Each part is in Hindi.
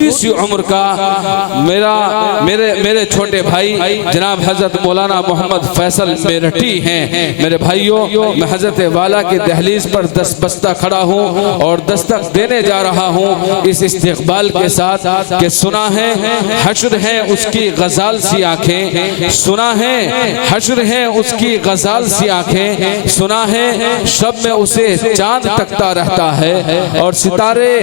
सी उम्र का मेरे छोटे भाई जनाब हजरत मौलाना मोहम्मद फैसल मेरठी हैं। मेरे भाइयों, मैं हजरत वाला की दहलीज पर दस्तबस्ता खड़ा हूँ और दस्तक देने जा रहा हूँ इस इस्तकबाल के साथ कि सुना है हश्र है उसकी गजाल सी आंखें, सुना है हश्र है उसकी गजाल सी आंखें, सुना है शब में उसे चांद तकता रहता है और सितारे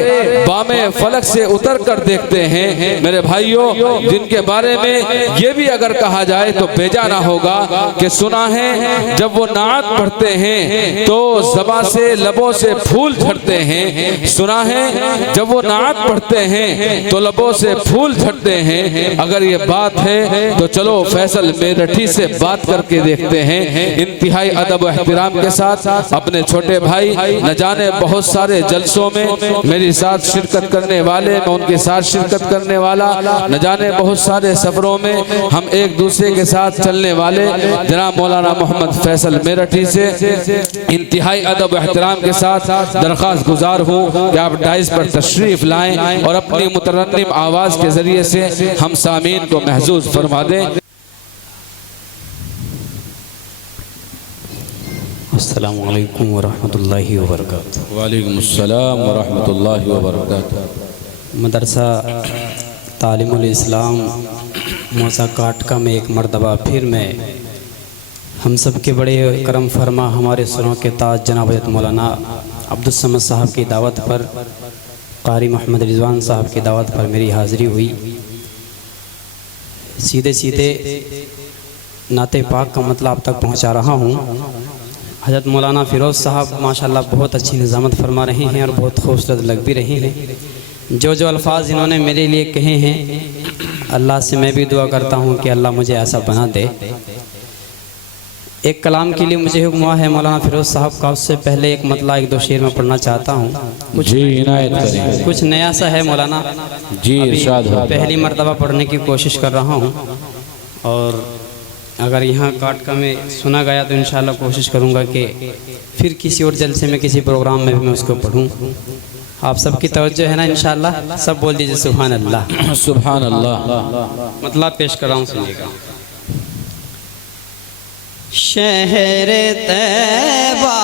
बामे फलक से उतर कर देखते हैं। मेरे भाइयों, जिनके बारे में ये भी अगर कहा जाए तो बेजा ना होगा कि सुना है जब वो नात पढ़ते हैं तो ज़बां से लबों से फूल झड़ते हैं, सुना है जब वो नात पढ़ते हैं तो लबों से फूल झड़ते हैं। अगर ये बात है तो चलो फैसल मेरठी से बात करके देखते हैं। इंतहाई अदब व एहतराम के साथ अपने छोटे भाई न जाने बहुत सारे जलसों में मेरे साथ शिरकत करने वाले, मैं उनके साथ शिरकत करने वाला, न जाने बहुत सारे सफरों में हम एक दूसरे के साथ चलने वाले जनाब मौलाना मोहम्मद फैसल मेरठी से इंतहाई अदब व एहतराम के साथ दरख्वास्त गुजार हूँ कि आप डाइस पर तशरीफ लाएं और अपनी मुतरन्निम आवाज़ के जरिए से हम सामीन को महसूस फरमा दें। अस्सलामु अलैकुम वरहमतुल्लाहि वबरकातुहू। वालेकुम अस्सलाम वरहमतुल्लाहि वबरकातुहू। मदरसा तालीमुल इस्लाम मौसा काट का में एक मरतबा फिर मैं हम सब के बड़े करम फरमा हमारे सुरों के ताज जनाब हज़रत मौलाना अब्दुल समद साहब की दावत पर, कारी मोहम्मद रिजवान साहब की दावत पर मेरी हाज़िरी हुई। सीधे सीधे नाते पाक का मतलब आप तक पहुँचा रहा हूँ। हज़रत मौलाना फ़िरोज़ साहब माशाल्लाह बहुत अच्छी निज़ामत फरमा रहे हैं और बहुत खूबसूरत लग भी रहे हैं। जो अल्फाज इन्होंने मेरे लिए कहे हैं, अल्लाह से मैं भी दुआ करता हूँ कि अल्लाह मुझे ऐसा बना दे। एक कलाम के लिए मुझे हुक्म हुआ है मौलाना फ़िरोज़ साहब का, उससे पहले एक मतला एक दो शेर में पढ़ना चाहता हूँ। जी इनायत करें। कुछ नया सा है मौलाना जी इरशाद हो। पहली मरतबा पढ़ने की कोशिश कर रहा हूँ और अगर यहाँ काट का में सुना गया तो इंशाल्लाह कोशिश करूँगा कि फिर किसी और जलसे में किसी प्रोग्राम में भी मैं उसको पढ़ूँ। आप सबकी तवज्जो है ना इंशाल्लाह? सब बोल दीजिए सुभान अल्लाह। सुभान अल्लाह। मतलब पेश कर रहा हूँ, सुनिएगा। शहर तैबा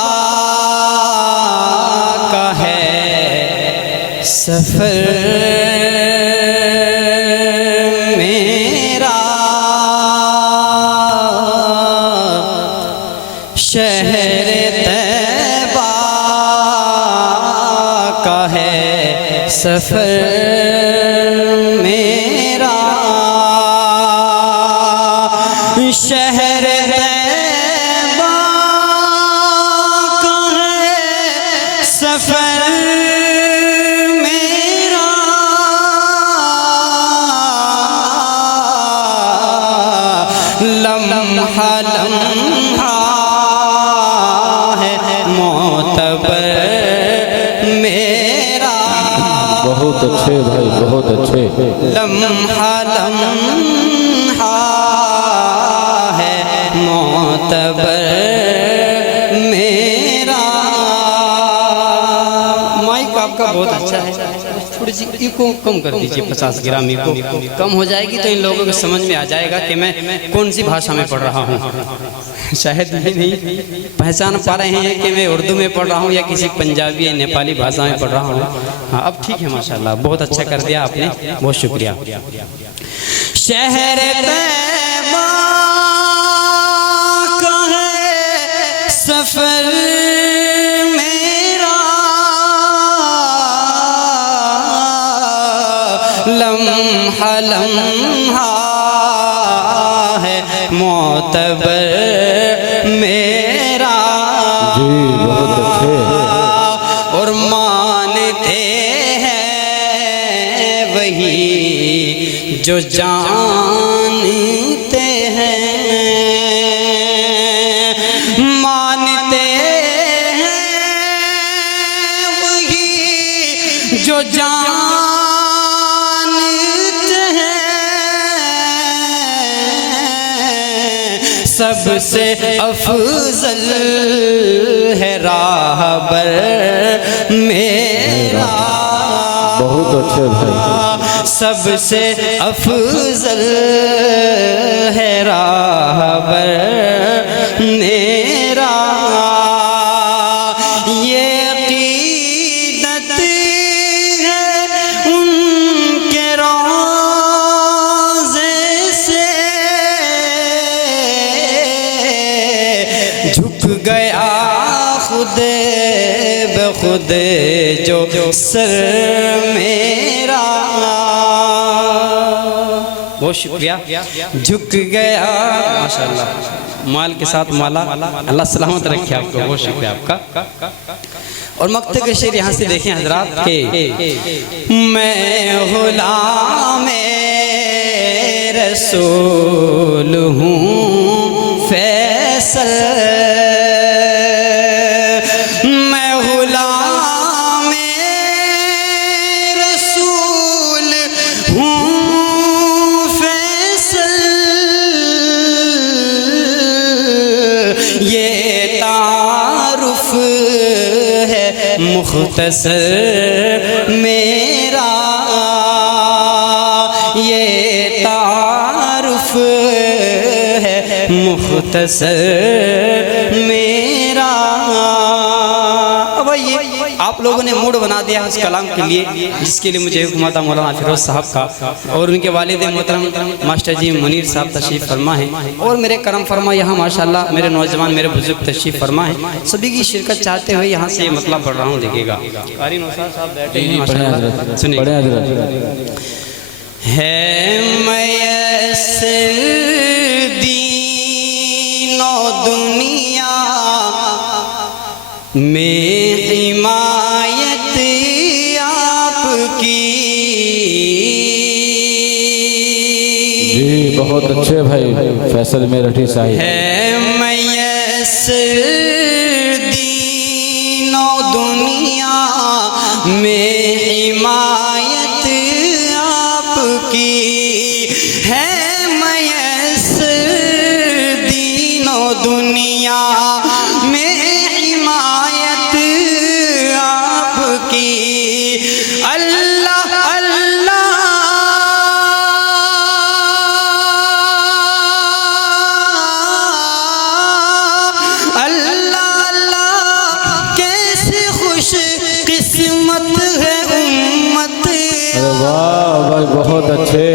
का है सफर मेरा, शहर तैबा का है सफर मेरा, शहर तैबा का है सफर मेरा, लम्हा लम्हा है मोतबर मेरा। बहुत अच्छे भाई, बहुत अच्छे। लम्हा लम्हा है मोतबर मेरा। माइक आपका बहुत अच्छा है, थोड़ी सी इको कम कर दीजिए, 50 ग्राम इको कम हो जाएगी तो इन लोगों को समझ में आ जाएगा कि मैं कौन सी भाषा में पढ़ रहा हूँ। शायद नहीं पहचान पा रहे हैं कि मैं उर्दू में पढ़ रहा हूँ या किसी पंजाबी या नेपाली भाषा में पढ़ रहा हूँ। हाँ अब ठीक है माशाल्लाह, बहुत अच्छा कर दिया आपने, बहुत शुक्रिया। शहर तैबा का है सफर मेरा, लम्हा लम्हा है मोतबर मेरा। जी बहुत अच्छे। और मानते हैं वही जो जानते हैं, मानते हैं वही जो जानते हैं, सबसे अफजल है राहबर मेरा। बहुत अच्छे भाई। सबसे अफजल है राहबर मेरा, ये अक़ीदत है उनके रोज़े से झुक गया खुदे बेखुदे जो सर मेरा। बहुत शुक्रिया। झुक गया, माशाल्लाह, माल के साथ माला, अल्लाह सलामत रखे आपको। बहुत शुक्रिया आपका। और मक्ते के शेर यहाँ से देखें हजरात के, मैं गुलाम रसूल हूँ फैसल, मैं गुलाम रसूल हूँ फैसल, ये तारुफ है मुख्तसर मेरा, ये तारुफ है मुख्तसर मेरा। अब ये आप लोगों ने मूड बना दिया उस कलाम के लिए, जिसके लिए मुझे हुक्म था मौलाना फिरोज साहब का, और उनके वालिद मोहतरम मास्टर जी मुनीर साहब तशरीफ़ फरमा है, और मेरे करम फरमा यहाँ माशाल्लाह मेरे नौजवान मेरे बुजुर्ग तशरीफ़ फरमा है। सभी की शिरकत चाहते हुए यहाँ से ये मतलब पढ़ रहा हूँ, देखिएगा। कारी नौसाद साहब बैठे हैं माशाल्लाह, सुनिए। है मैसर दीनो दुनिया में हिमायत आपकी। जी बहुत अच्छे भाई फैसल मेरठी साहिब। है मैसर दीनो दुनिया में हिमायत आपकी, है मैसर दीनो दुनिया में हिमायत आपकी। अल्लाह अल्लाह अल्लाह अल्लाह कैसे खुश किस्मत है उम्मत। अरे वाह भाई बहुत अच्छे।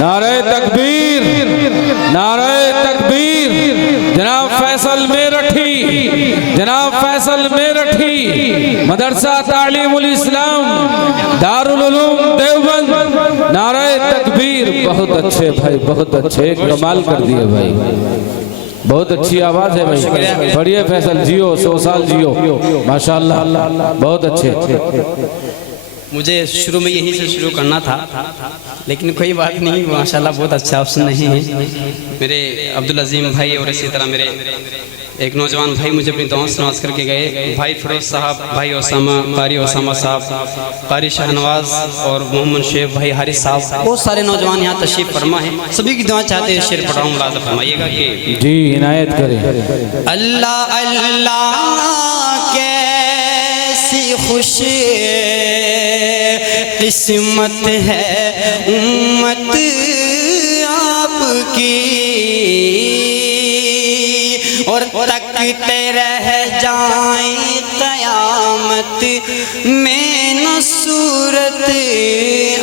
नारे तकबीर, नारे तकबीर। जनाब फैसल मेरठी, जनाब फैसल मेरठी, मदरसा तालीमुल इस्लाम दारुल उलूम देवबंद। नारे तकबीर। बहुत अच्छे भाई, बहुत अच्छे, कमाल कर दिए भाई। बहुत अच्छी आवाज है भाई, बढ़िया फैसल, जियो 100 साल जियो माशाल्लाह, बहुत अच्छे। मुझे शुरू में यहीं से शुरू करना था, लेकिन कोई बात नहीं, माशाल्लाह बहुत अच्छा ऑप्शन नहीं है। मेरे अब्दुल अजीम भाई और इसी तरह मेरे एक नौजवान भाई मुझे अपनी दुआओं से नवाज करके गए, भाई फिरोज साहब, भाई ओसामा, कारी ओसामा साहब, कारी शाहनवाज और मोहम्मद शेख भाई हारिस साहब, बहुत सारे नौजवान यहाँ तशरीफ फरमा है। सभी की दुआ चाहते हैं, शेर पढ़ रहा हूँ, मुलाज़ा फरमाइएगा कि जी इनायत करें। अल्लाह अल्लाह कैसी खुश किस्मत है उम्मत आपकी, और तकते रह जाए क़यामत में न सूरत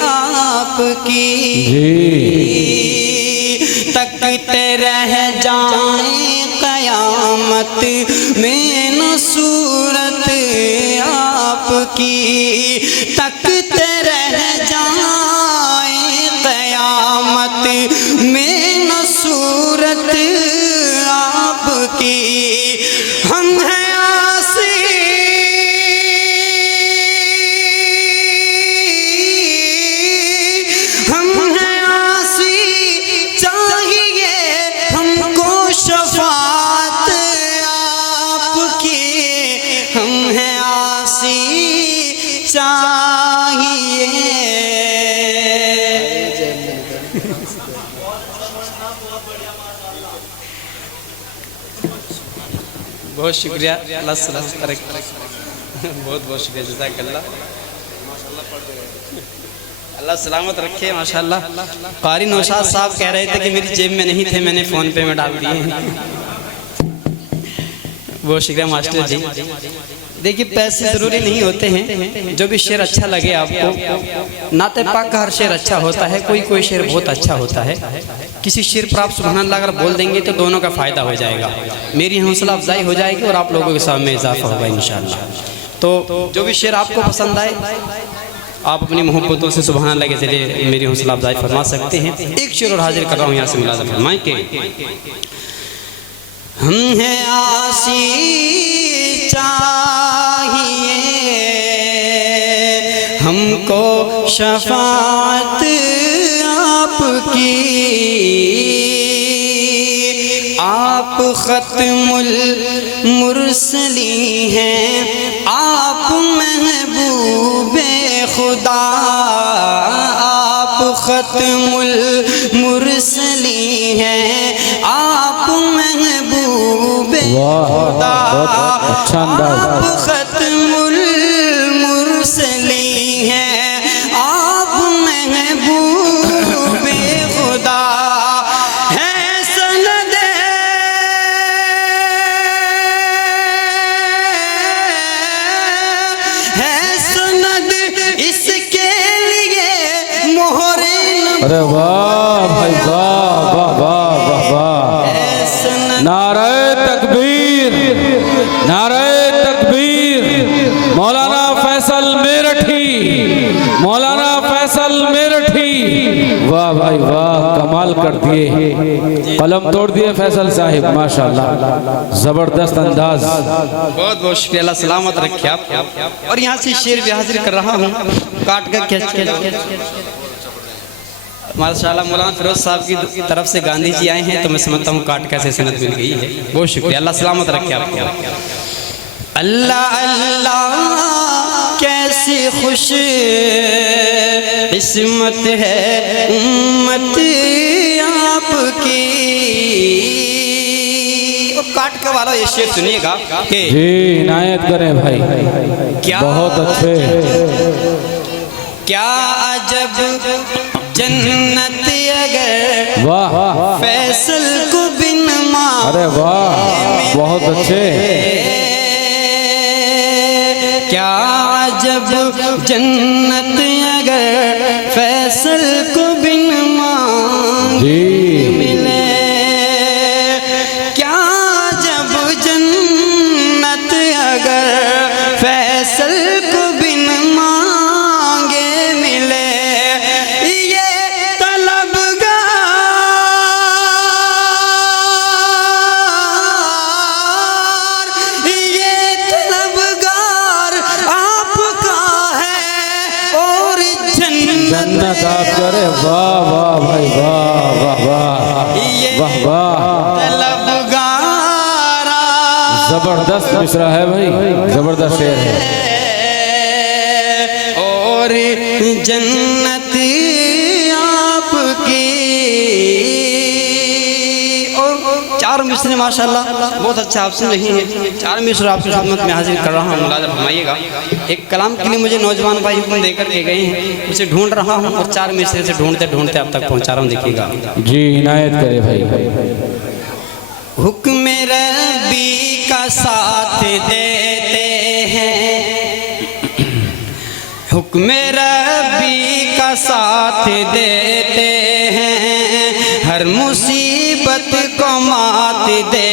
आपकी। तकते रह जाए क़यामत में न सूरत आपकी, तकते रह जाए क़यामत में न सूरत आपकी। हम हैं आसी हम हैं आसी, चाहिए हमको शफात आपकी। हम हैं आसी चाहिए। बहुत शुक्रिया, अल्लाह सलामत करे। बहुत बहुत शुक्रिया, जज़ाकल्लाह। अल्लाह सलामत रखे माशाल्लाह। कारी नौशाद साहब कह रहे थे कि मेरी जेब में नहीं थे, मैंने फ़ोन पे में डाल दिए। बहुत शुक्रिया मास्टर जी। देखिए पैसे ज़रूरी नहीं होते हैं, जो भी शेर अच्छा लगे आपको। नाते पाक का हर शेर अच्छा होता है, कोई कोई शेर बहुत अच्छा होता है। किसी शेर पर आप सुभान अल्लाह अगर बोल देंगे तो दोनों का फ़ायदा हो जाएगा, मेरी हौसला अफजाई हो जाएगी और आप लोगों के सामने इजाफा होगा इंशाअल्लाह। तो जो भी शेर आपको पसंद आए आप अपनी मोहब्बतों से सुभान अल्लाह के ज़रिए मेरी हौसला अफजाई फरमा सकते हैं। एक शेर और हाजिर कर रहा हूँ यहाँ से मुलाज़ा फरमाएं कि हम हैं आसी चाहिए हमको शफाअत आपकी, आप खत्मुल मुरसली हैं, आप महबूबे खुदा, आप खत्मुल मुरसली हैं, आप महबूबे खुदा, अच्छा अंदाज। आप खत्मुल मुरसली हैं, आप महबूबे खुदा है। सनद है सनद इसके लिए मोहरे। अरे वाह भाई वाह वाह वाह वाह वाह। नारे तकबीर, नारे तकबीर। मौलाना फैसल मेरठी, मौलाना फैसल मेरठी। वाह भाई वाह, कमाल कर दिए, कलम तोड़ दिए फैसल साहिब माशाल्लाह, जबरदस्त अंदाज। बहुत बहुत शुक्रिया, अल्लाह सलामत रखे आप। और यहाँ से शेर भी हाजिर कर रहा हूँ, काट कर खींच माशाल्लाह। मौलाना फिरोज साहब की तरफ से गांधी जी आए हैं, तो मैं समझता हूँ काट कैसे सनद मिल गई है। बहुत शुक्रिया, अल्लाह सलामत रखे आपको। अल्लाह अल्लाह कैसी खुश किस्मत है उम्मत आपकी। और काट के वाला ये शेर सुनिएगा कि जी इनायत करें भाई, क्या बहुत अच्छे। क्या अजब जन्नत अगर वाह फैसल को बिन मां। अरे वाह बहुत अच्छे। क्या अजब जन्नत अगर फैसल को बिन मांगे मिले। क्या अजब जन्नत अगर फैसल को बिन मांगे मिले। ये तलबगार, ये तलबगार आपका है और जन्नत आप करे। वाह वाह भाई वाह वाह वाह वाह वाह, तलबगारा जबरदस्त मिसरा है भाई, जबरदस्त शेर है। और जन्नत आपकी। और चार मिसरे माशाल्लाह बहुत अच्छा आप सुन रही हैं। चार मिसरे आपकी खिदमत में हाजिर कर रहा हूँ, मुलाज़ा फरमाइएगा। एक कलाम के लिए मुझे नौजवान भाई हुक्म देकर के गए हैं, उसे ढूंढ रहा हूँ और चार मिसरे से ढूंढते ढूंढते अब तक पहुँचा रहा हूँ। देखिएगा जी इनायत करे भाई। हुक्म रब्बी का साथ देते हैं, हुक्म रब्बी का साथ देते हैं, हर मुसीबत को मात देते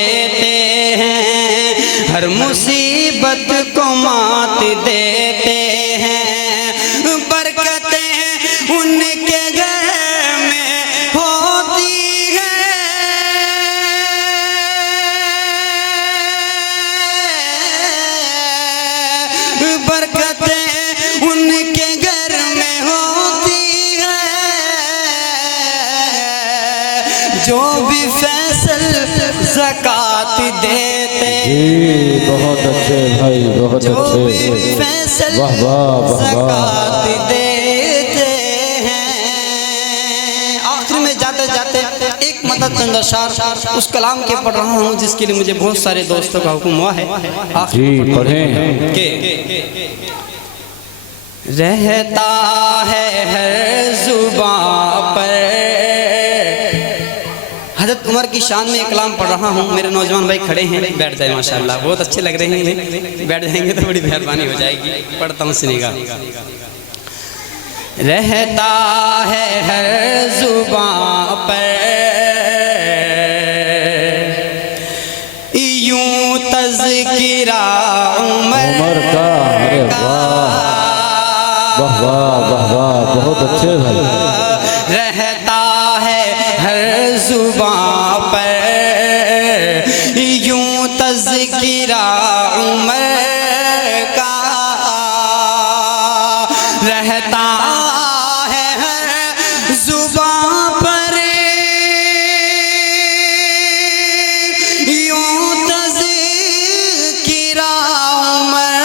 हैं, हर मुसीबत को मात देते हैं। बरकतें उनके घर में होती है, बरकतें उनके घर में होती है। जो भी फैसल ज़कात देते जी बहुत अच्छे भाई, बहुत जो भी अच्छे। फैसल वाह वाह वाह वाह। ज़कात देते हैं। आखिर में जाते जाते एक मदद चंद अशार उस कलाम के पढ़ रहा हूँ जिसके लिए मुझे बहुत सारे दोस्तों का हुक्म हुआ है। जी पढ़ें। के रहता है हर जुबां पर। हज़रत उमर की शान में कलाम पढ़ रहा हूँ। मेरे नौजवान भाई खड़े हैं, बैठ जाए माशाल्लाह, बहुत अच्छे लग रहे हैं, बैठ जाएंगे तो बड़ी मेहरबानी हो जाएगी। पढ़ता हूँ, सुनिएगा। रहता है हर जुबां पर यूं तज़किरा उमर का। अरे वाह वाह वाह वाह, बहुत अच्छे भाई। रहता है हर जुबां पर यूं तज़किरा उमर का। रहता है हर जुबां पर यूं तज़किरा उमर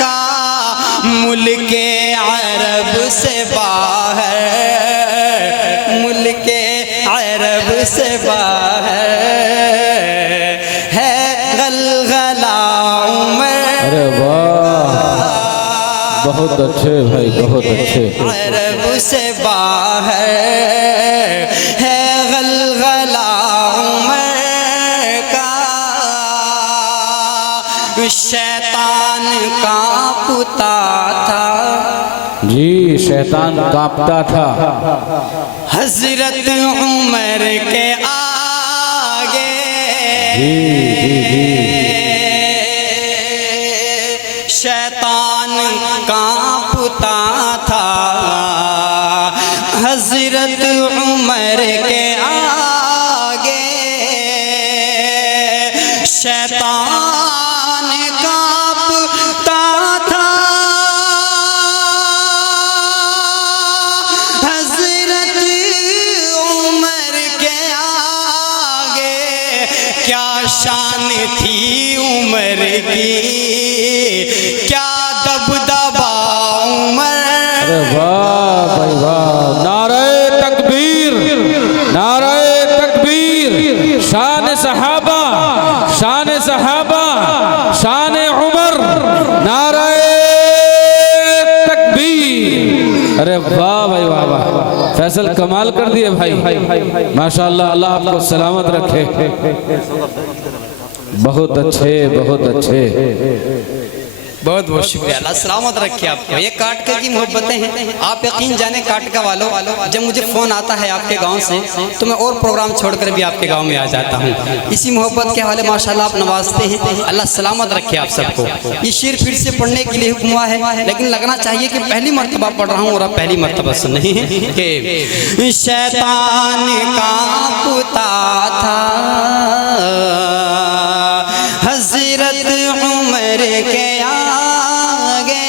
का। मुल्के अरब से बाहर, मुल्के अरब से बाहर है गलगला उमर। अरे वाह, बहुत अच्छे भाई, बहुत अच्छे। अरब से बाहर है गलगला उमर का। शैतान कांपता था जी, शैतान कांपता था हजरत उमर के आगे। जी जी जी। शैतान कांपता था हजरत उमर के आगे। शैतान कांपता था हजरत उमर के आगे। क्या शान थी उमर की, क्या दबदबा उमर। अरे वाह भाई वाह, नारे तकबीर, नारे तकबीर। शान सहाबा, शान सहाबा, शान उमर, नारे तकबीर। अरे वाह भाई वाह वाह, फैसल कमाल कर दिए भाई, माशाल्लाह। अल्लाह आपको सलामत रखे। बहुत अच्छे, बहुत अच्छे। बहुत बहुत शुक्रिया, अल्लाह सलामत रखे आपको। ये काटका की मोहब्बतें हैं। आप यकीन जाने काटका वालों, जब मुझे फ़ोन आता है आपके गांव से तो मैं और प्रोग्राम छोड़कर भी आपके गांव में आ जाता हूं। इसी मोहब्बत के हवाले माशाल्लाह आप नवाजते हैं। अल्लाह सलामत रखे आप सबको। ये शेर फिर से पढ़ने के लिए हुक्म हुआ है, लेकिन लगना चाहिए कि पहली मरतबा पढ़ रहा हूँ और आप पहली मरतबा सुन नहीं है कि शैतान कांपता था हजरत उमर के आगे।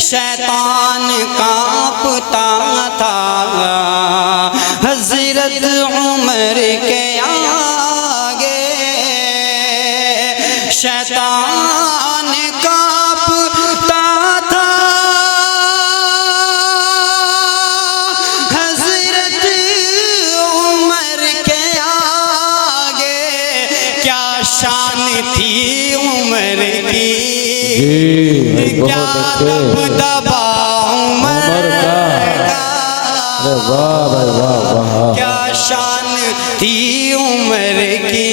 शैतान कांपता था हजरत उमर के आगे। शैतान कांपता था हजरत उमर के आगे। क्या शान थी उमर की, क्या दबदबा उमर का। अरे वाह भाई वाह वाह। क्या शान थी उमर की,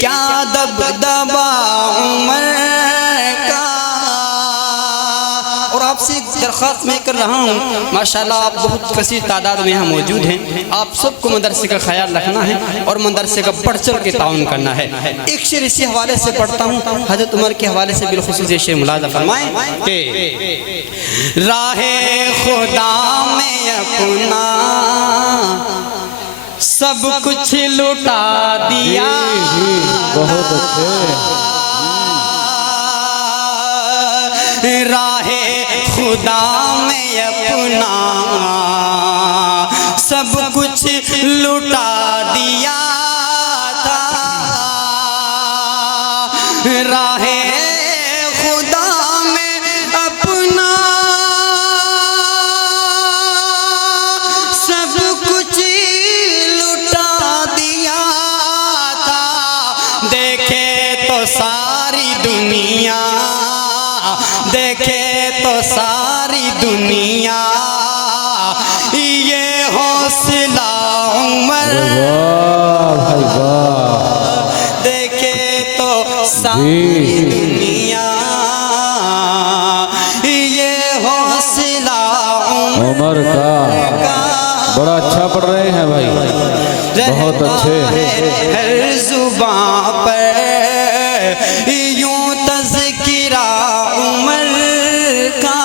क्या दबदबा उमर का। और आपसे एक दरख्वास्त मैं कर रहा हूँ, माशाल्लाह आप बहुत कसीर तादाद में यहाँ मौजूद हैं। आप सबको मदरसे का ख्याल रखना है और मदरसे का बढ़ चढ़ के ताउन करना है। एक शेर इसी हवाले से पढ़ता हूँ, हजरत उमर के हवाले से बिलखुसूस ये शेर मुलाज़ा फरमाएं कि राहे खुदा में अपना सब कुछ लुटा दिया। बहुत अच्छे। राहे खुदा में अपना सब कुछ लुटा दिया था। राहे खुदा में अपना सब कुछ लुटा दिया था। देखे तो सारी दुनिया दुनिया ये हौसला उमर भाई वाह, देखे तो सारी दुनिया ये हौसला उमर का। बड़ा अच्छा पढ़ रहे हैं भाई, बहुत अच्छे। हर जुबां पर यूं तज़किरा उमर का,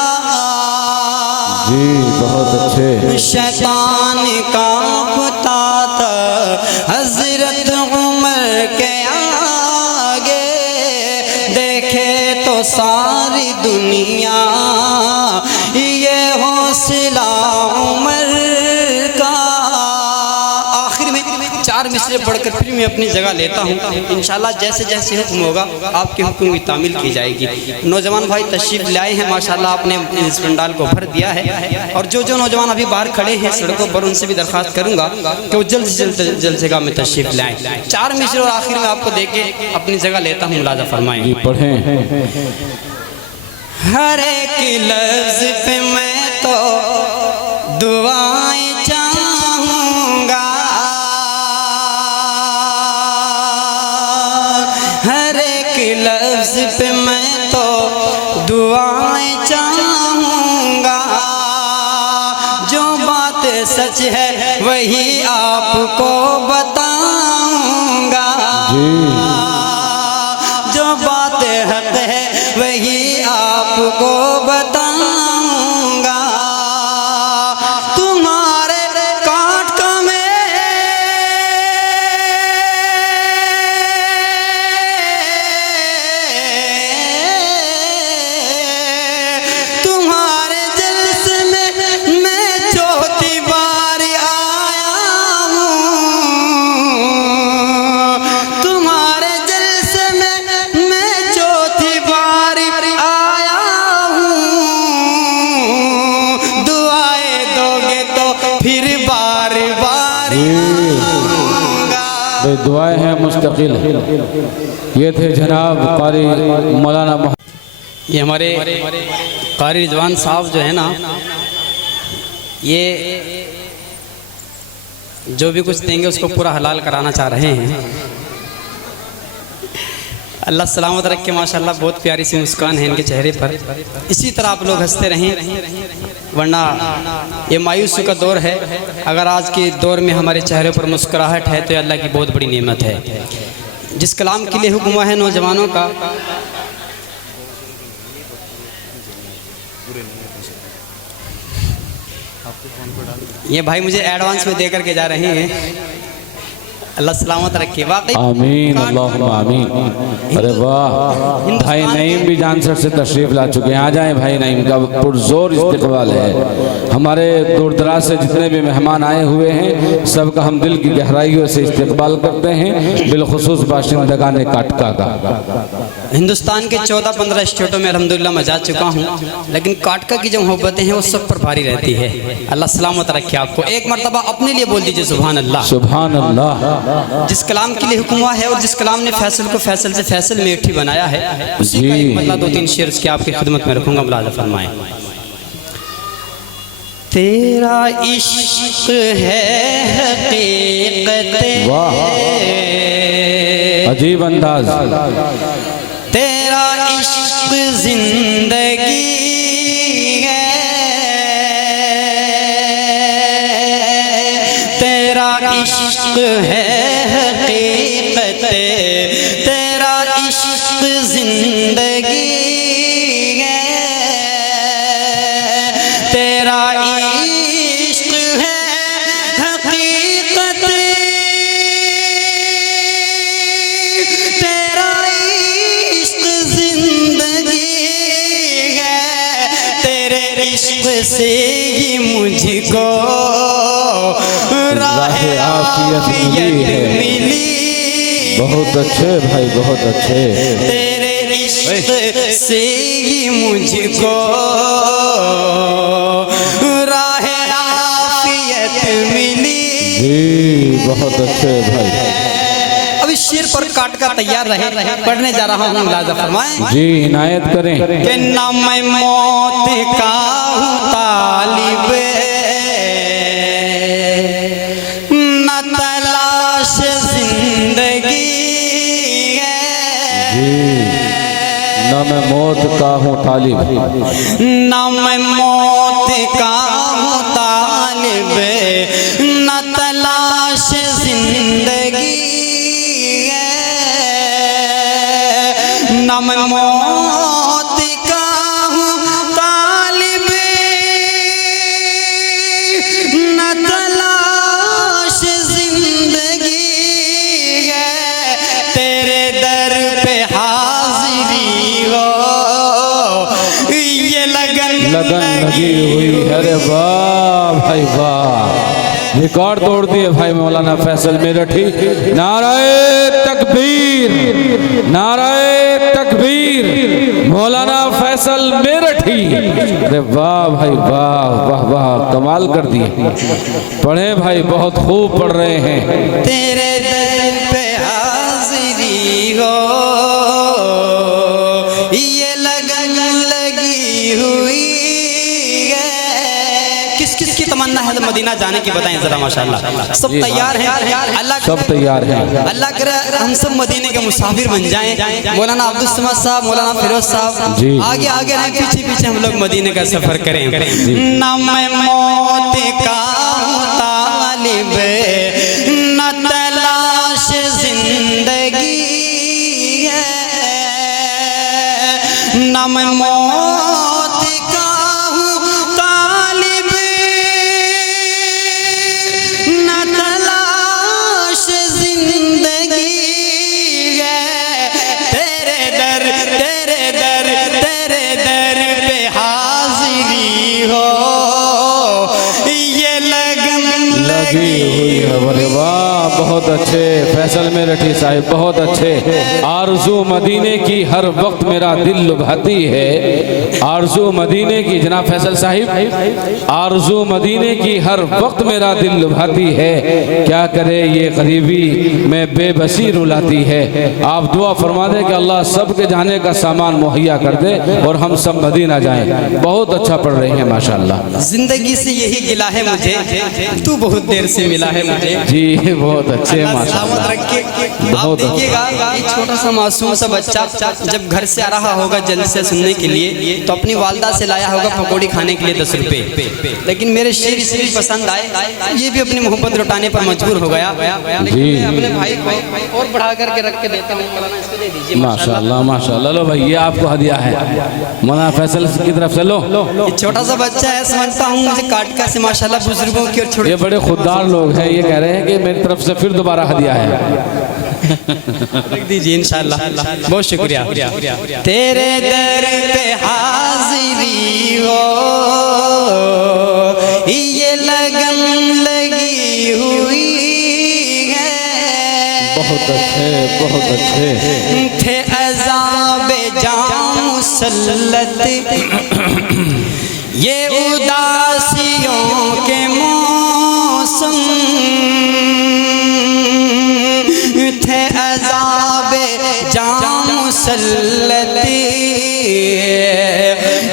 जी बहुत अच्छे। शैतान कांपता था हजरत उमर के आगे, देखे तो सारी दुनिया ये हौसला उमर का। आखिर में 4 मिसरे पढ़कर फिर मैं अपनी जगह लेता हूँ। इंशाल्लाह जैसे जैसे हुक्म होगा आपके हुक्म की तामील की जाएगी। नौजवान भाई तशरीफ लाए हैं माशाल्लाह, आपने इस पंडाल को भर दिया है। और जो जो नौजवान अभी बाहर खड़े हैं सड़कों पर, उनसे भी दरख्वास्त करूँगा कि वो जल्द से जल्द जगह में तशरीफ लाएँ। 4 मिसरे और आखिर में आपको दे के अपनी जगह लेता हूँ, मुलाजा फरमाएँ। पढ़ें। हर एक लफ्ज पे मैं तो दुआएं चाहूँगा, हर एक लफ्ज पे मैं तो दुआएं चाहूँगा। जो बात सच है वही आपको बताऊँगा, जो बात हक है वही आपको बताऊंगा। तुम्हारे काट का मैं तुम्हारे जलसे में मैं चौथी बार आया हूँ, तुम्हारे जलसे में मैं चौथी बार आया हूँ। दुआएं दोगे तो फिर बार बार आऊंगा। दुआएं हैं मुस्तकिल। ये थे जनाब कारी मौलाना। ये हमारे कारी रिजवान साहब जो है ना, ये जो भी कुछ देंगे उसको पूरा हलाल कराना चाह रहे हैं। अल्लाह सलामत रखे। माशाल्लाह बहुत प्यारी सी मुस्कान है इनके चेहरे पर। इसी तरह आप लोग हंसते रहें, वरना ये मायूसी का दौर है। अगर आज के दौर में हमारे चेहरे पर मुस्कुराहट है तो ये अल्लाह की बहुत बड़ी नेमत है। जिस कलाम के लिए हुक्म है नौजवानों का, ये भाई मुझे एडवांस में दे करके जा रहे हैं। अल्लाह सलामत रखे। वाकई आमीन, अल्लाहुम्मा आमीन। अरे वाह, भाई नईम भी जानसर से तशरीफ ला चुके हैं। आ जाएं भाई, नईम का पुरजोर इस्तकबाल है। हमारे दूर दराज से जितने भी मेहमान आए हुए हैं सबका हम दिल की गहराइयों से इस्तकबाल करते हैं, बिलखुसूस बाशिंदगान काटका का। हिंदुस्तान के 14-15 स्टेटों में अल्हम्दुलिल्लाह मैं जा चुका हूँ, लेकिन काटका की जो मोहब्बतें हैं वो सब पर भारी रहती है। अल्लाह सलामत रखे आपको। एक मरतबा अपने लिए बोल दीजिए सुभान अल्लाह। सुभान अल्लाह। जिस कलाम के लिए हुक्म हुआ है और जिस कलाम ने फैसल को फैसल से फैसल में इकट्ठी बनाया है, उसी का एक मतलब 2-3 शेर उसकी आपकी खिदमत में रखूंगा। मुलाज़ा फरमाएं। तेरा इश्क है हकीकत, वाह अजीब अंदाज। तेरा इश्क जिंदगी है, तेरा इश्क है हकीकत, तेरा इश्क जिंदगी है, तेरा इश्क है हकीकत, तेरा इश्क जिंदगी है, तेरे इश्क से ही मुझको राहे आफियत मिली। बहुत अच्छे भाई, बहुत अच्छे। तेरे इश्क से ही मुझको राहे आफियत मिली। जी बहुत अच्छे भाई। अब इस शेर पर काट का तैयार रहे, पढ़ने जा रहा हूँ। मुलाज़ा फरमाएं। जी इनायत करें। कि ना मैं मौत का हूँ मौत का हूँ तालिब, ना मैं मौत का हूँ तालिब, न तलाश जिंदगी है, न मैं मौत का हूँ तालिब, न तलाश जिंदगी है, तेरे दर पे हाजिरी हो, ये लगन लगी हुई। अरे वाह भाई वाह, रिकॉर्ड तोड़ दिए भाई मौलाना फैसल मेरठी। नाराए तकबीर, नाराए तकबीर, मौलाना फैसल मेरठी। अरे वाह भाई वाह वाह वाह, कमाल कर दिए। पढ़े भाई, बहुत खूब पढ़ रहे हैं। तेरे दर पे हाजिरी हो, ये लगन लगी हुई है। किस किस की तमन्ना है मदीना जाने की बताएं जरा। माशाल्लाह सब तैयार हैं, अल्लाह सब तैयार हैं। अल्लाह करे हम सब मदीने के मुसाफिर बन जाएं। मौलाना अब्दुल समद साहब, मौलाना फिरोज साहब आगे आगे नहीं, पीछे पीछे हम लोग मदीने का सफर करें। ना मैं मौत का हूँ तालिब, न तलाश जिंदगी है, न मैं मौत का हूँ तालिब, न तलाश जिंदगी है, तेरे दर पे हाजिरी हो, ये लगन लगी हुई है। अरे वाह, बहुत अच्छे फैसल मेरठी साहिब, बहुत अच्छे। आरज़ू मदीने की हर वक्त मेरा दिल लुभाती है, आरज़ू मदीने की, जनाब फैसल साहिब, आरज़ू मदीने की हर वक्त मेरा दिल लुभाती है। क्या करे ये गरीबी में बेबसी रुलाती है। आप दुआ फरमा दें कि अल्लाह सबके जाने का सामान मुहैया कर दे और हम सब मदीना जाएं। बहुत अच्छा पढ़ रही हैं माशाल्लाह। जिंदगी से यही गिला है मुझे, तू बहुत देर से मिला है मुझे। जी बहुत अच्छे माशाल्लाह। आप देखिएगा, एक छोटा सा मासूम सा बच्चा जब घर से आ रहा होगा जलसे सुनने के लिए, तो अपनी वालदा से लाया होगा पकौड़ी खाने के लिए 10 रुपए, लेकिन मेरे शेर पसंद आए, ये भी अपनी मोहब्बत लुटाने पर मजबूर हो गया। लेकिन मैं अपने भाई को और बढ़ा करके रख के देता हूँ। मौलाना इसको दे दीजिए। माशाल्लाह माशाल्लाह। लो भाई, ये आपको हदिया है मौलाना फैसल की तरफ से। लो ये छोटा सा बच्चा है, समझता हूँ मुझे काट का से माशाल्लाह बुजुर्गों की और छोटे, ये बड़े खुददार लोग हैं, ये कह रहे हैं कि मेरी तरफ से फिर दोबारा हदिया है। रख दीजिए इंशाल्लाह। बहुत शुक्रिया। तेरे दर पे हाजिरी हो, ये लगन लगी हुई है। बहुत अच्छे, बहुत अच्छे। थे अज़ाबे जाम मुसल्लत, ये उदासियों के मौसम, थे अज़ाबे जाम मुसल्लत,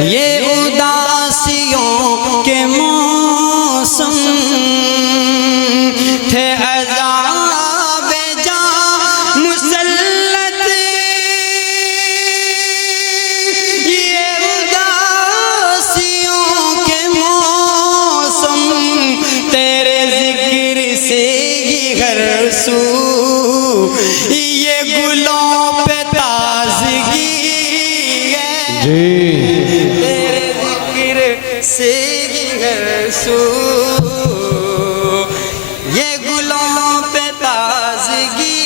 ये उदासियों के मौसम, थे अज़ाबे जाम मुसल्लत, ये उदासियों के मौसम, तेरे जिक्र से ही हर सू, ये गुलों पे ताज़गी है जी, तेरे जिक्र से ही हर सू, ये गुलों पे ताज़गी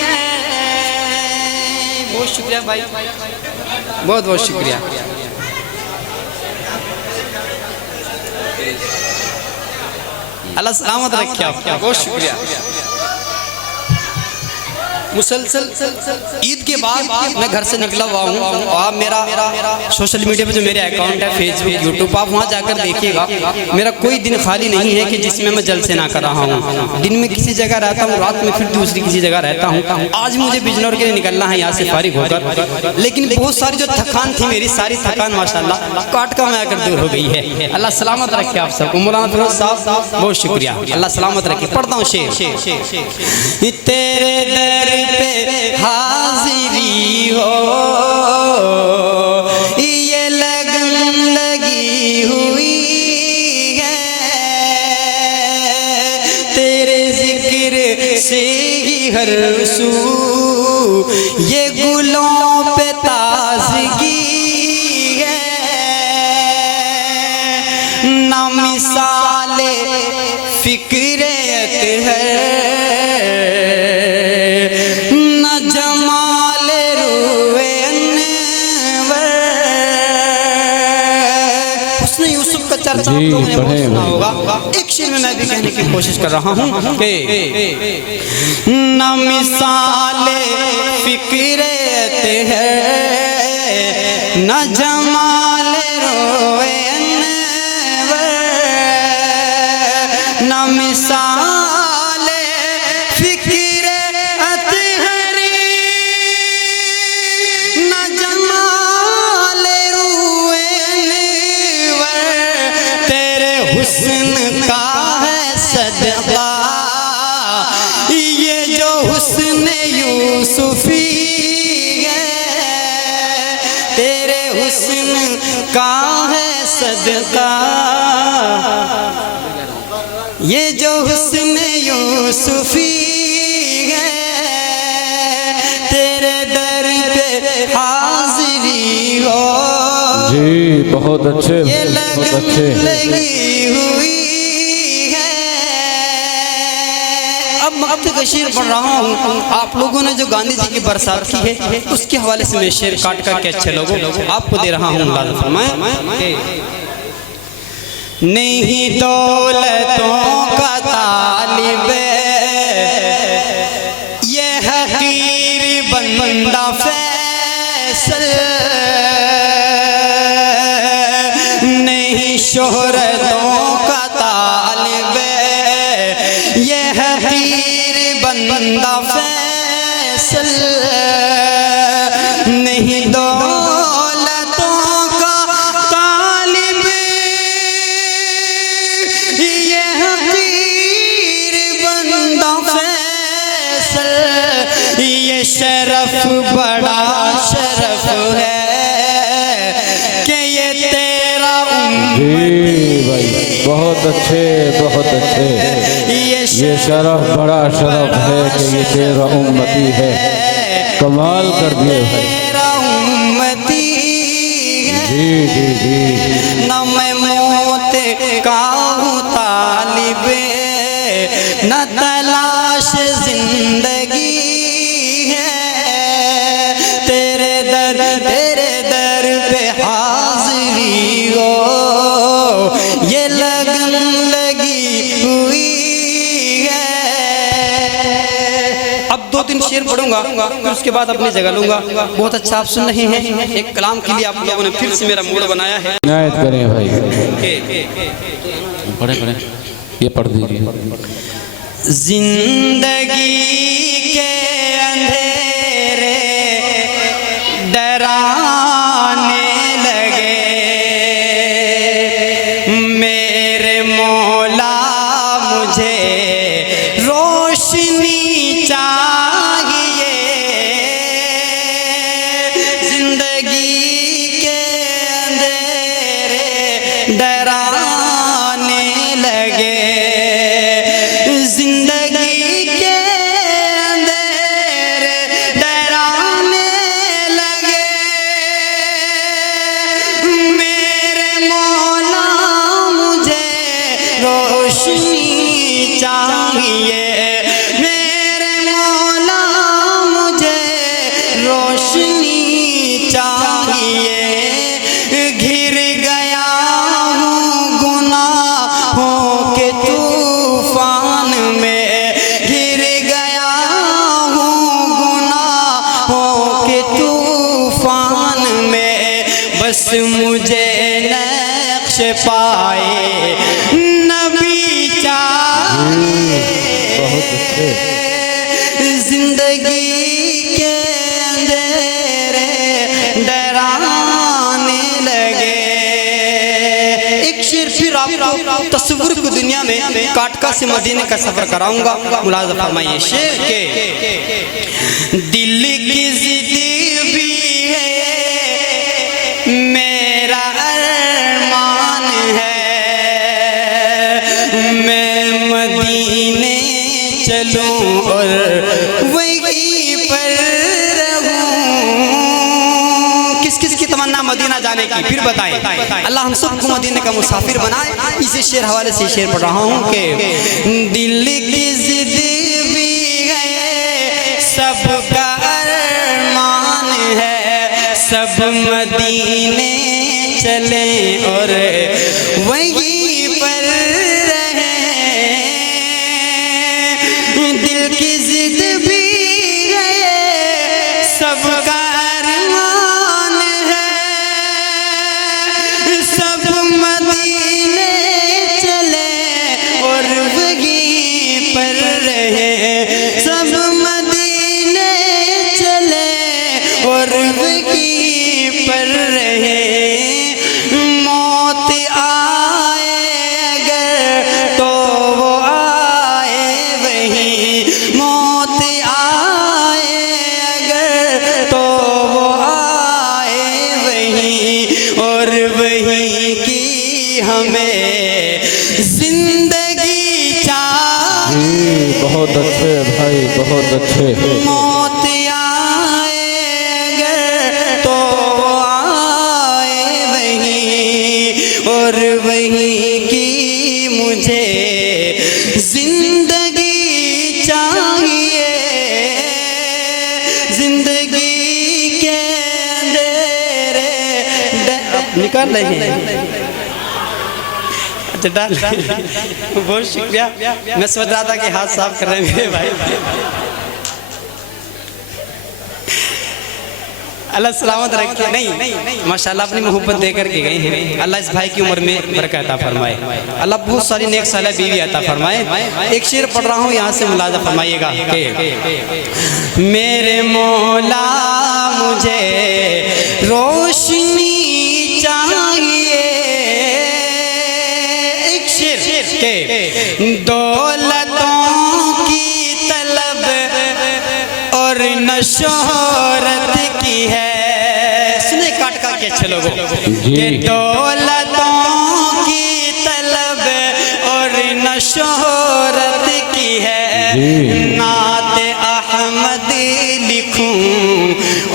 है। बहुत शुक्रिया भाई, बहुत बहुत शुक्रिया। अल्लाह सलामत रखे आपको। बहुत शुक्रिया। मुसलसल ईद के बाद मैं घर से निकला हुआ हूँ। आप मेरा सोशल मीडिया पे जो मेरे अकाउंट है फेसबुक यूट्यूब, आप वहाँ जाकर देखिएगा। मेरा कोई दिन खाली नहीं है कि जिसमें मैं जलसे ना कर रहा हूँ। दिन में किसी जगह रहता हूँ, रात में फिर दूसरी किसी जगह रहता हूँ। आज मुझे बिजनौर के लिए निकलना है यहाँ से फारिग होकर, लेकिन बहुत सारी जो थकान थी मेरी, सारी थकान माशाल्लाह काट का मैं आकर दूर हो गई है। अल्लाह सलामत रखे आप सबको। मौलाना फिरोज साहब बहुत शुक्रिया। अल्लाह सलामत रखे। पढ़ता हूँ शेर। तेरे दर पे हाजिरी हो, हर सू, ये गुलों पे ताजगी है, ना मिसाले फिक्रे है, ना जमाले रुए अनवर। उसने यूसुफ का चर्चा आप लोगों ने बहुत सुना होगा। एक शेर में मैं भी कहने की कोशिश कर रहा हूँ कि ना मिसाले फिक्रे है, ना जमाले रोए अनवर, ना मिसाले फिक्रे अतहरी, ना जमाले रोए अनवर। तेरे हुस्न का है सदका ये जो हुस्न यूसुफी है, तेरे हुस्न का है सदका ये जो हुस्न यूसुफी है, तेरे दर पे हाजिरी हो। जी बहुत अच्छे, ये बहुत अच्छे। लगी हुई है। अब मैं अब तक शेर पढ़ रहा हूँ। आप लोगों ने जो गांधी जी की बरसात की है उसके हवाले से मैं शेर काट करके अच्छे लोगों आपको दे रहा हूँ। नहीं दौलतों का तालिब ये हकीर बंदा फैसल, नहीं शोहरतों का तालिब ये हकीर बंदा फैसल, नहीं दौलतों का तालिब ये हकीर बंदा फैसल, ये शरफ बड़ा शरफ है कि ये तेरा जी भाई बहुत अच्छे, बहुत अच्छे। ये शरफ बड़ा शरफ है कि ये तेरा उम्मती है। कमाल कर दिए भाई। तेरा उम्मती है। जी जी जी। न मैं मौत का हूँ तालिब, न तलाश जिंदगी है, तेरे दर पे हाजिरी हो, ये लगन लगी हुई है। अब 2-3 शेर पढ़ूंगा फिर उसके बाद अपनी जगह लूंगा। बहुत अच्छा आप सुन रहे हैं। एक कलाम के लिए आप लोगों ने फिर से मेरा मूड बनाया है। इनायत करें भाई। पढ़े पढ़े ये पढ़ दीजिए। जिंदगी के अंधेरे डराने लगे, मेरे मौला मुझे रोशनी चाहिए। जिंदगी के अंधेरे डराने लगे, जिंदगी के अंधेरे डराने लगे, मेरे मौला मुझे रोशनी चाहिए, मेरे मौला मुझे रोशनी चाहिए। घिर गया हूँ गुनाहों के तूफान में, घिर गया हूँ गुनाहों के तूफान में, बस मुझे नक्श पाए नबी चाहिए। जिंदगी के अंधेरे डराने लगे। एक शेर फिर आपको तस्वीर की दुनिया में काटका से मदीने का सफर कराऊंगा। मुलाज़ा फरमाइए शेर के। दिल की जिद भी है मेरा अरमान है, मैं मदीने चलूं और की, फिर बताएं। अल्लाह हम सबको मदीने का मुसाफिर बनाए। इसी शेर हवाले से शेर पढ़ रहा हूँ कि दिल की जिद भी है सबका अरमान है, सब मदीने चले और वहीं पर रहे। दिल की जिद भी है सबका अरमान है, सब मदीने चले और वहीं पर रहे। सब मदीने चले और वहीं पर रहे। मौत आए अगर तो वो आए वहीं, मौत आए अगर तो वो आए वहीं, और वहीं की हमें जिंदगी चाहिए। बहुत अच्छे भाई, बहुत अच्छे। मौत आए अगर तो आए वहीं, और वहीं की मुझे जिंदगी चाहिए। जिंदगी के अंधेरे निकाल रहे हैं। अच्छा डाल, बहुत शुक्रिया। मैं सोच रहा था कि हाथ साफ कर रहे हैं मेरे भाई। अल्लाह सलामत रखे। नहीं माशाल्लाह अपनी मोहब्बत दे करके गए हैं। अल्लाह इस भाई की उम्र में बरकत अता फरमाए। अल्लाह बहुत सारी नेक साला बीवी अता फरमाए। एक शेर पढ़ रहा हूँ, यहाँ से मुलाजा फरमाइएगा कि मेरे मौला मुझे रोशनी चाहिए। एक शेर के दौलतों की तलब और न शोहरत की है। सुने काट काट के अच्छे लोगों के दौलतों की तलब और न शोहरत की है। नात अहमद लिखूं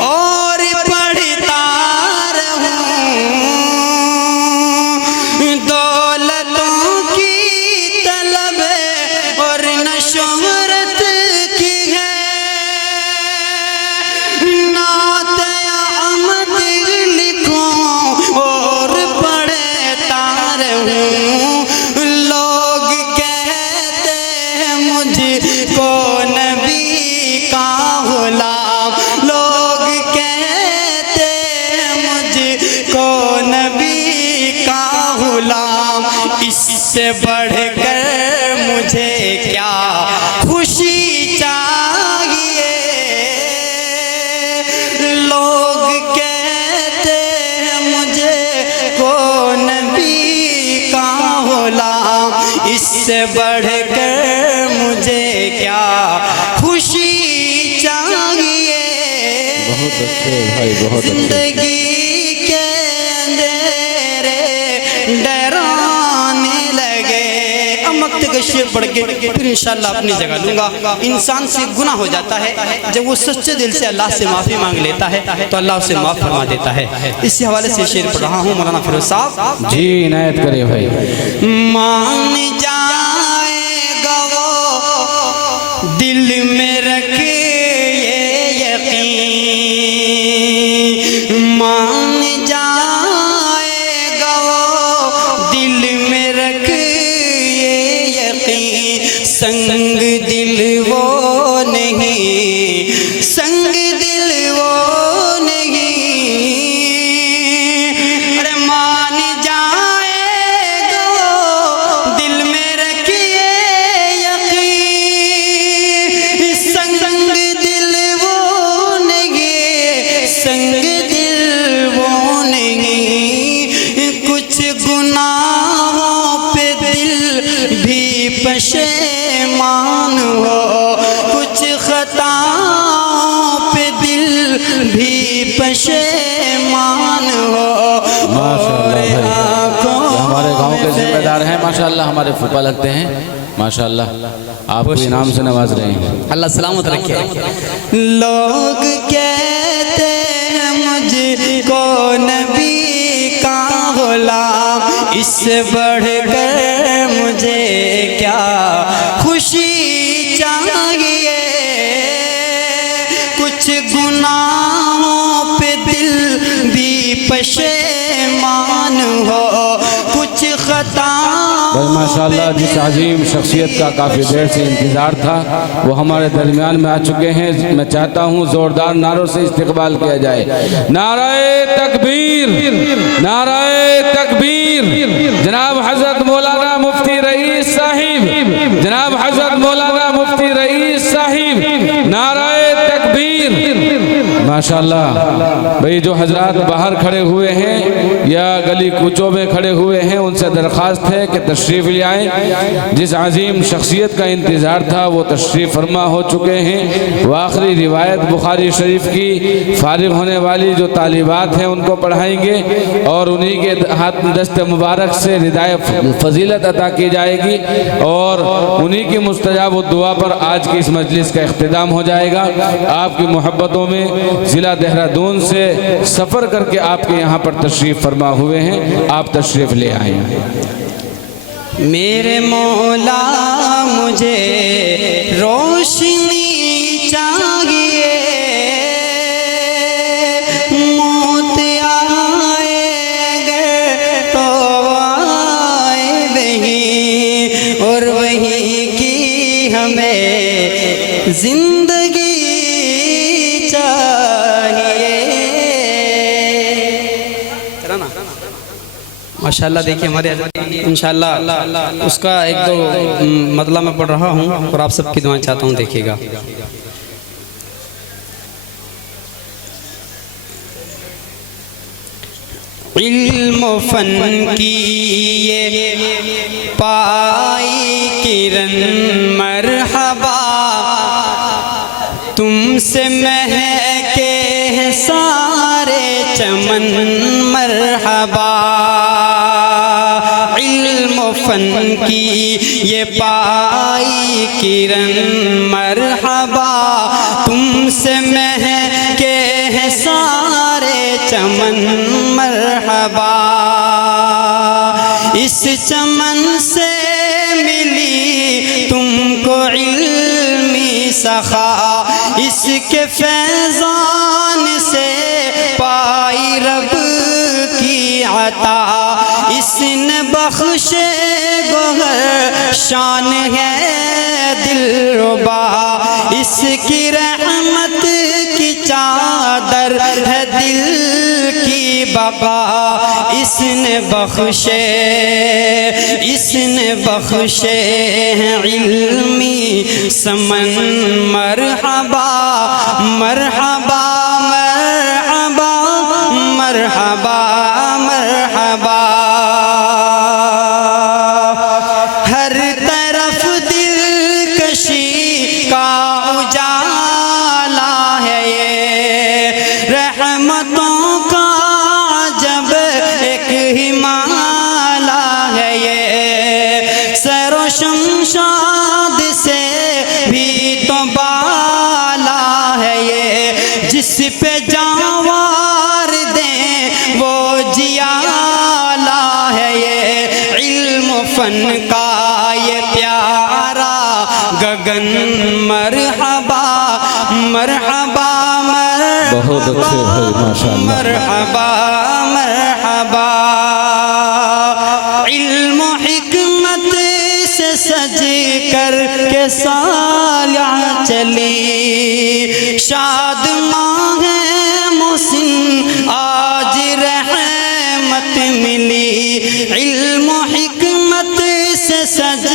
और पढ़ता रहूं। दौलतों की तलब और न शोहरत की है। नात अहमद लिखूं और पढ़ता रहूं। लोग कहते हैं मुझको नबी का गुलाम। लोग कहते हैं मुझको नबी का गुलाम। इससे बढ़कर मुझे क्या खुशी चाहिए। लोग कहते हैं मुझे को नबी का गुलाम। इससे बढ़कर मुझे क्या खुशी चाहिए। बहुत अच्छे भाई, बहुत अच्छे। जिंदगी के अंधेरे डराने लगे। अब मक्ते का शेर पढ़ के फिर इंशाल्लाह अपनी जगह लूंगा। इंसान से गुनाह हो जाता है, जब वो सच्चे दिल से अल्लाह से माफ़ी मांग लेता है तो अल्लाह उसे माफ़ फरमा देता है। इसी हवाले से शेर पढ़ रहा हूँ मौलाना फिरोज साहब। जी इनायत करे भाई। मान जाएगा वो दिल में रख ये यकीन। मान जाएगा वो दिल में रख ये यकीन। संग दिल वो नहीं, संग दिल वो नहीं। अरे मान जाएगा वो दिल में रखिए यकीन। संग दिल वो नहीं, संग दिल वो नहीं। कुछ गुनाहों पे दिल भी पशेमान हो, कुछ खताओं पे दिल भी पशेमान हो। माशाल्लाह भाई, ये हमारे गांव के जिम्मेदार हैं माशाल्लाह, हमारे फूफा लगते हैं माशाल्लाह। आपको इनाम से नवाज रहे हैं। अल्लाह सलामत रखे। लोग कहते हैं मुझको नबी गुलाम, इससे बढ़कर मुझे क्या खुशी चाहिए। कुछ गुनाहों पे दिल भी पशेमान हो, कुछ खता भाई माशाल्लाह जिस अजीम शख्सियत का काफ़ी देर से इंतज़ार था वो हमारे दरमियान में आ चुके हैं। मैं चाहता हूँ ज़ोरदार नारों से इस्तकबाल किया जाए। नाराए तकबीर, नाराए तकबीर। जनाब हज़रत मौलाना मुफ्ती रईस साहिब, जनाब हज़रत मौलाना मुफ्ती रईस साहिब, नाराए तकबीर। माशाल्लाह भाई जो हजरात बाहर खड़े हुए हैं या गली कूचों में खड़े हुए हैं उनसे दरख्वास्त है कि तशरीफ़ ले आएँ। जिस अजीम शख्सियत का इंतज़ार था वो तशरीफ़ फरमा हो चुके हैं। वो आखिरी रिवायत बुखारी शरीफ की फारिग होने वाली जो तालिबात हैं उनको पढ़ाएंगे और उन्हीं के हाथ दस्त मुबारक से रिदाय फजीलत अता की जाएगी और उन्हीं की मुस्तजाब दुआ पर आज की इस मजलिस का इख्तिताम हो जाएगा। आपकी मोहब्बतों में ज़िला देहरादून से सफ़र करके आपके यहाँ पर तशरीफ़ फरमा हुए हैं, आप तशरीफ़ ले आए। मेरे मौला मुझे रोशनी चाहिए, मौत आएगा तो आए वहीं और वहीं की हमें जिंदगी माशाल्लाह। देखिए हमारे इंशाल्लाह उसका एक दो मतलब मैं पढ़ रहा हूँ और आप सबकी दुआएं चाहता हूँ, देखिएगा। इल्म फन की ये पाई किरण मरहबा, तुमसे महके हैं सारे चमन मरहबा। फन की ये पाई किरण मरहबा, तुमसे महके हैं सारे चमन मरहबा। इस चमन से मिली तुमको इल्मी सखा, इसके फैज़ान से पाई रब की अता। इसने बख्शे गोहर शान है दिलरुबा, इसकी रहमत की चादर है दिल की बका। इसने बख्शे हैं इल्मी समन मरहबा मरहबा मरहबा मरहबा मरहबा। हर तरफ दिलकशी का उजाला है ये, रहमतों का जब एक हिमाला है ये। सरो शमशाद से भी तो बाला है ये, जिस पे जावार दें वो जियाला है ये। इल्म फन का ये प्यारा गगन मरहबा मरहबा मरहबा। बहुत अच्छे भाई माशाल्लाह। मरहबा मरहबा। इल्म हिकमत से सज कर के सालियाँ चली, शाद माँ है मुहसिन आज रहमत मिली। इल्म हिकमत से सज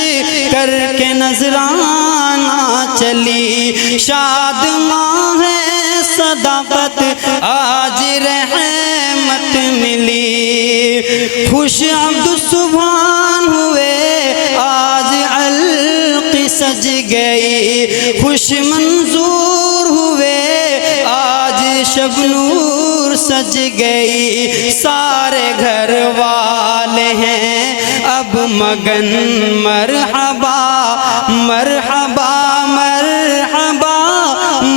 कर के नजराना चली, शाद माँ है सदाकत आज रहमत मिली। खुश अब्दु सुभान हुए आज अलक़ी सज गई, खुश मंजूर हुए आज शबनूर सज गई। सारे घर वाले हैं अब मगन मरहबा मरहबा मरहबा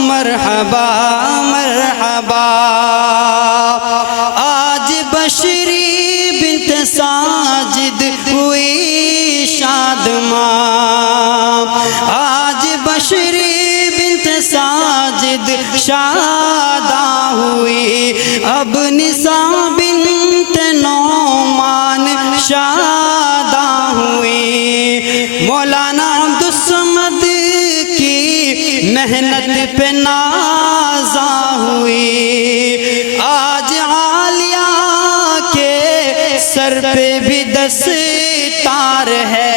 मरहबा मरहबा। आज बशरी बिन्त मौलाना अब्दुस्समद की मेहनत पे नाज़ा हुई, आज आलिया के सर पे भी दस्तार है।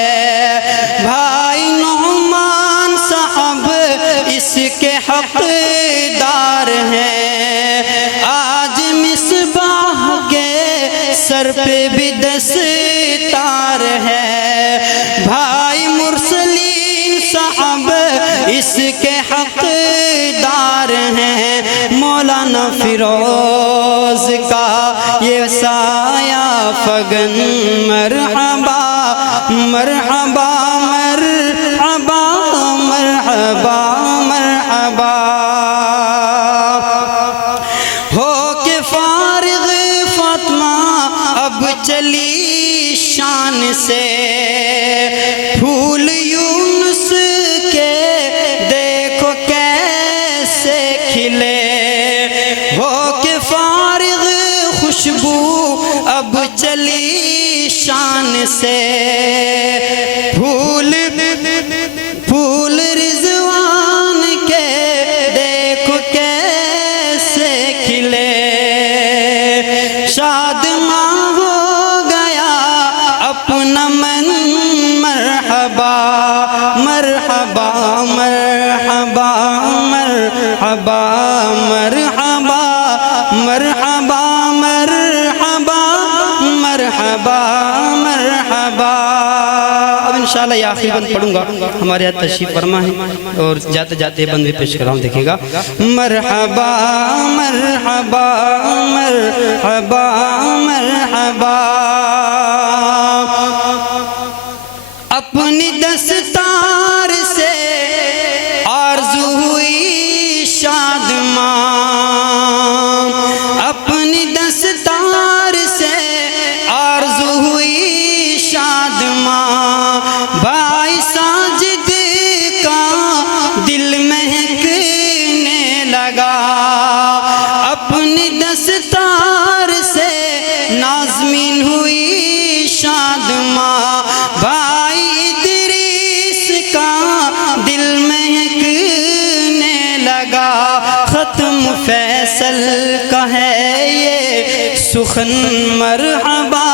भाई नौमान साहब इसके हकदार हैं, आज मिसबाह के सर पे भी दस्तार है। भाई मुरसलीन साहब इसके हकदार हैं। मौलाना फिरोज का ये साया फगन मरहबा मरहबा मरहबा मरहबा मरहबा। हो के फारिग फातिमा अब चली शान से, फूल यूनुस के देखो कैसे खिले। हो के फारिग खुशबू अब चली शान से, फूल फूल रिजवान के देखो कैसे खिले। शादमां हो गया अपना मन, मरहबा मरहबा मरहबा मरहबा मरहबा मरहबा मरहबा मरहबा मरहबा। अब इंशाअल्लाह ये आखिरी बंद पढ़ूंगा, हमारे यहाँ तशरीफ फरमा है और जाते जाते बंद भी पेश कर रहा हूँ, देखिएगा। मरहबा मरहबा मरहबा मरहबा। अपनी दस्तार से आरज़ू हुई शादमां, अपनी दस्तार से आरज़ू हुई शादमां। भाई साजिद का दिल महकने लगा, अपनी दस्तार से नाज़मीन हुई शादमां। भाई इदरीस का दिल महकने लगा, ख़त्म फैसल का है ये सुखन मरहबा